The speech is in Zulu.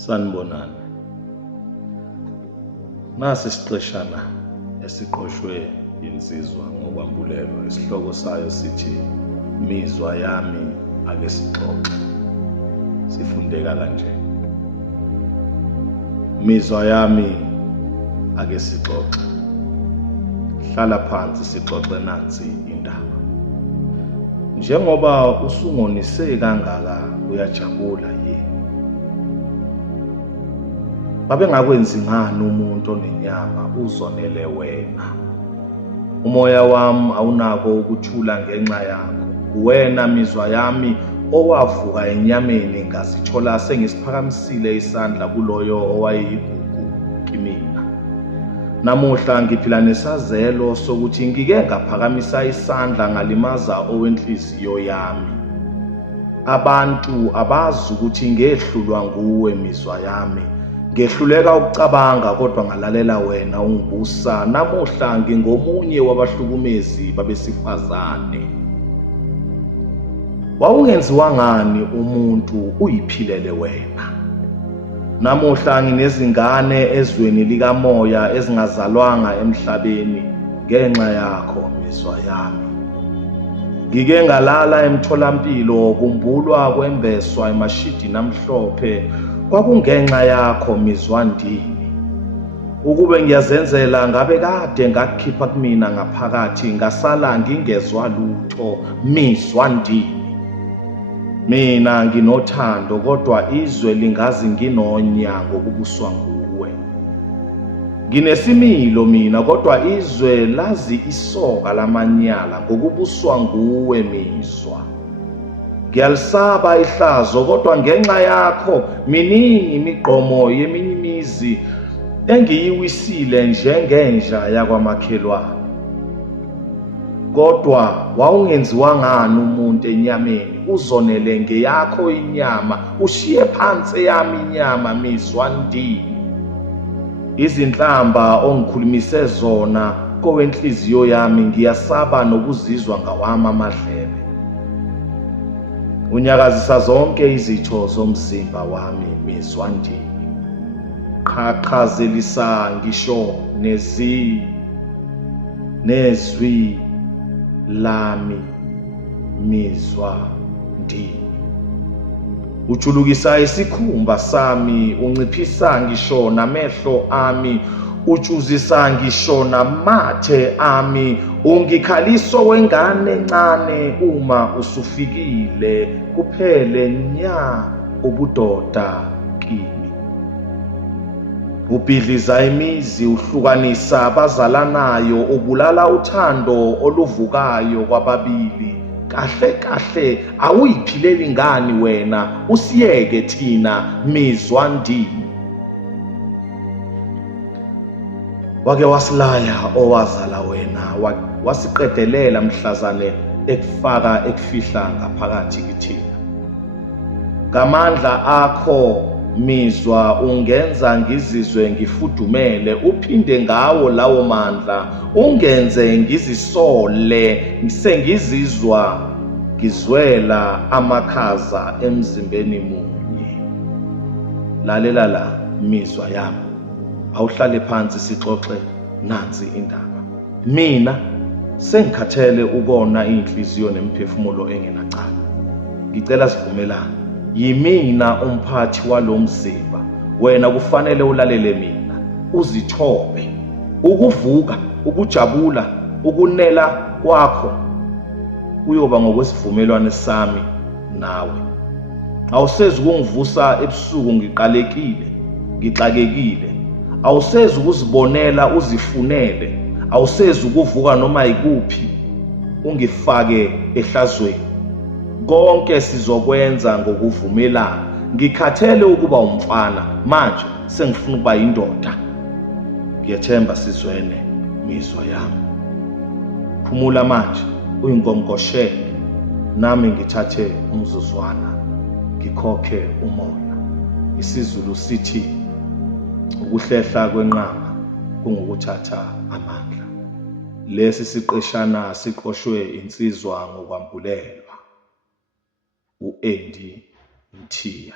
Sanibonani. Nasi isiqeshana esiqoshwe insizwa ngokwambulelo. Isihloko sayo sithi Mizwa yami ake sixoxe. Sifundeka kanje. Mizwa yami ake sixoxe. Hlala phansi sixoxe nansi indaba. Njengoba usungonise kangaka uyajabula yini? Babe ngakwenzi ngani umuntu onenyama uzonele wena? Umoya wami awunako ukuthula ngenxa yakho. Wena mizwa yami owavuka enyameni ngazithola sengisiphakamisile isandla kuloyo owayigugu kimina. Namuhla ngiphila nesazelo sokuthi ngike ngaphakamisa isandla ngalimaza owenhliziyo yami. Abantu abazi ukuthi ngehlulwa nguwe mizwa yami. Ngehluleka ukucabanga kodwa ngalalela wena ungibusa. Namuhla ngingomunye wabahlukumezi babesifazane. Wawungenziwa ngani umuntu uyiphilele wena? Namuhla nginezingane ezweni likamoya ezingazalwanga emhlabeni ngenxa yakho mizwa yami. Ngike ngalala emtholampilo kumbulwa kwembeswa emashidini amhlophe. Kwakungenxa yakho mizwa ndini. Ukube ngiyazenzela ngabe kade ngakukhipha kumina ngaphakathi ngasala ngingezwa lutho mizwa ndini. Mina nginothando kodwa izwe lingazi nginonya ngokubuswa nguwe. Nginesimilo mina kodwa izwe lazi isoka lamanyala ngokubuswa nguwe mizwa. Ngiyalisaba ihlazo kodwa ngenxa yakho miningi imigqomo yeminye imizi engiyiwisile njengenja yakwamakhelwane. Kodwa wawungenziwa ngani umuntu enyameni uzonele ngeyakho inyama ushiye phansi yami inyama mizwa ndini. Izinhlamba ongikhulumise zona kowenhliziyo yami ngiyasaba nokuzizwa ngawami amadlebe. Unyakazisa zonke izitho zomzimba wami mizwa ndini. Qhaqhazelisa ngisho nezwi lami mizwa ndini. Ujulukisa isikhumba sami unciphisa ngisho namehlo ami. Utshuzisa ngisho namathe ami. Ungikhaliso wengane encane uma usufikile kuphele nya ubudoda kimi. Ubhidliza imizi uhlukanisa abazalanayo. Ubulala uthando oluvukayo kwababili. Kahle kahle awuyiphileli ngani wena usiyeke thina mizwa ndini. Wake wasilaya owazala wena wasiqedelela mhlazane ekufaka ekufihla ngaphakathi kithina. Ngamandla akho mizwa ungenza ngizizwe ngifudumele. Uphinde ngawo lawo mandla ungenze ngizisole sengizizwa ngizwela amakhaza emzimbeni munye. Lalela la mizwa yami. Awuhlale phansi sixoxe nansi indaba. Mina sengikhathele ukona inhliziyo nemphefumulo engenacala. Ngicela sivumelane. Yimina umphathi walomzimba. Wena kufanele ulalele mina. Uzithobe. Ukuvuka, ukujabula, ukunela kwakho uyoba ngokwesivumelwano sami nawe. Awusezi ukungivusa ebusuku ngiqalekile, ngixakekile. Awusezi ukuzibonela uzifunele. Awusezi ukuvuka noma ikuphi ungifake ehlazweni. Konke sizokwenza ngokuvumelana. Ngikhathele ukuba umfana manje sengifuna ukuba indoda. Ngiyethemba sizwene mizwa yami. Phumula manje uyinkonkoshele nami ngithathe umzuzwana ngikhokhe umoya. IsiZulu sithi ukuhlehla kwenqama kungukuthatha amandla. Lesi siqeshana siqoshwe insizwa ngokwambulelwa. U-Andy Mthiya.